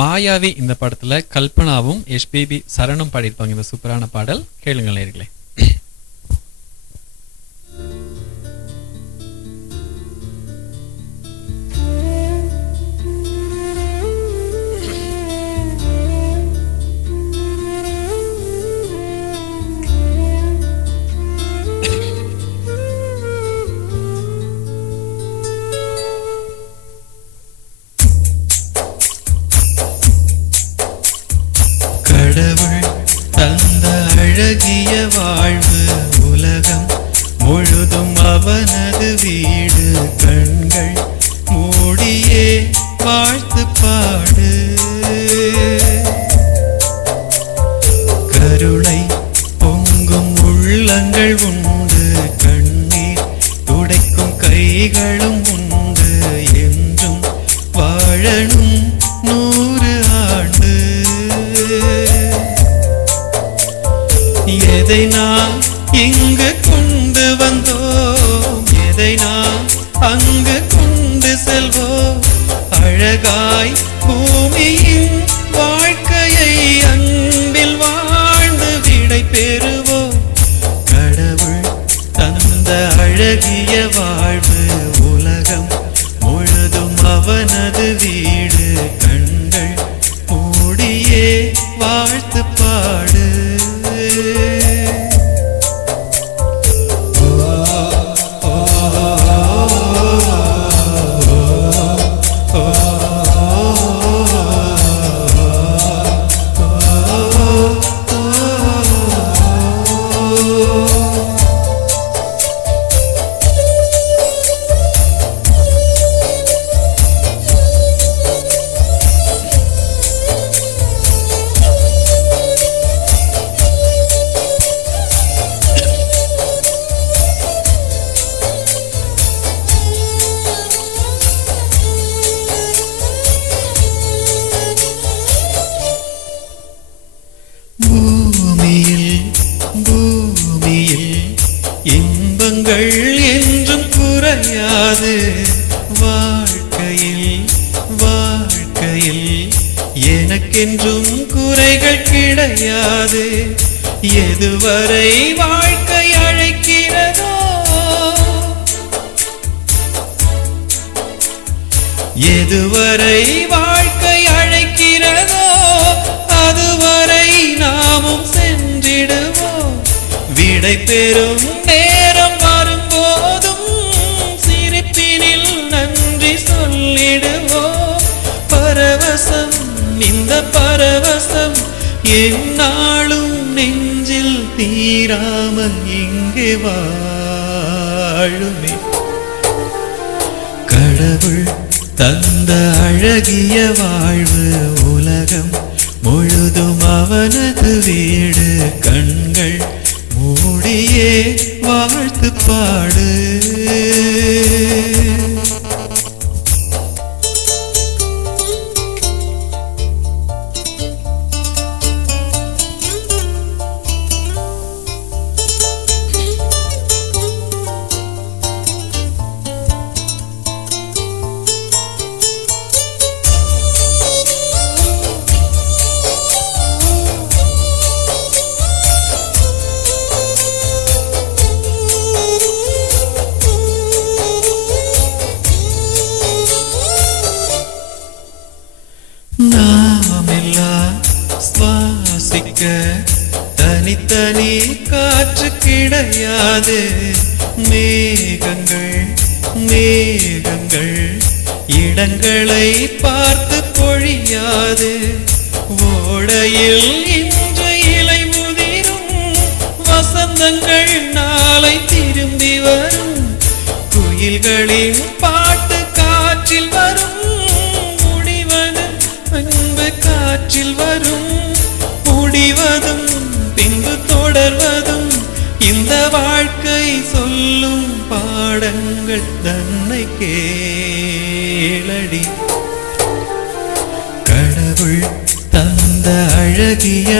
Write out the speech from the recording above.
மாயாவி இந்த படத்துல கல்பனாவும் எஸ்பிபி சரணும் பாடியிருப்பாங்க இந்த சூப்பரான பாடல். கேளுங்கள் நேயர்களே. கடவுள் தந்த அழகிய வாழ்வு உலகம் முழுதும் அவனது வீடு. கண்கள் மூடியே வாழ்த்து பாடு. கருணை பொங்கும் உள்ளங்கள் உண்டு, கண்ணீர் துடைக்கும் கைகளும் உண்டு. என்றும் வாழணும் 100 ஆண்டு. எதை நாம் இங்கு கொண்டு வந்தோம், எதை நாம் அங்கு கொண்டு செல்வோம். அழகாய் பூமியின் வாழ்க்கையை அன்பில் வாழ்ந்து விடை பெறுவோம். கடவுள் தந்த அழகிய வாழ்வு உலகம் முழுதும் அவனது வீடு. கண்கள் மூடியே வாழ்த்து பாடு. பூமியில் இன்பங்கள் என்றும் குறையாது. வாழ்க்கையில் எனக்கென்றும் குறைகள் கிடையாது. எதுவரை வாழ்க்கை அழைக்கிறதோ, எதுவரை வாழ்க்கை அழைக்கிறதோ அதுவரை நாமும் சென்றிடுவோம். விடை பெறும் நேரம் வரும்போதும் சிரிப்பினில் நன்றி சொல்லிடுவோம். பரவசம், இந்த பரவசம் எந்நாளும் நெஞ்சில் தீராமல் இங்கே வாழுமே. கடவுள் தந்த அழகிய வாழ்வு உலகம் முழுதும் அவனது வீடு. கண்கள் மூடியே வாழ்த்து பாடு. நாமெல்லாம் சுவாசிக்க தனித்தனி காற்று கிடையாது. மேகங்கள் இடங்களை பார்த்து பொழியாது. ஓடையில் இன்று இலை முதிரும், வசந்தங்கள் நாளை திரும்பி வரும். குயில்களின் பாட்டு காற்றில் வரும், அன்பு காற்றில் வரும். முடிவதும் பின்பு தொடர்வதும் இந்த வாழ்க்கை சொல்லும் பாடங்கள் தன்னை கேளடி. கடவுள் தந்த அழகிய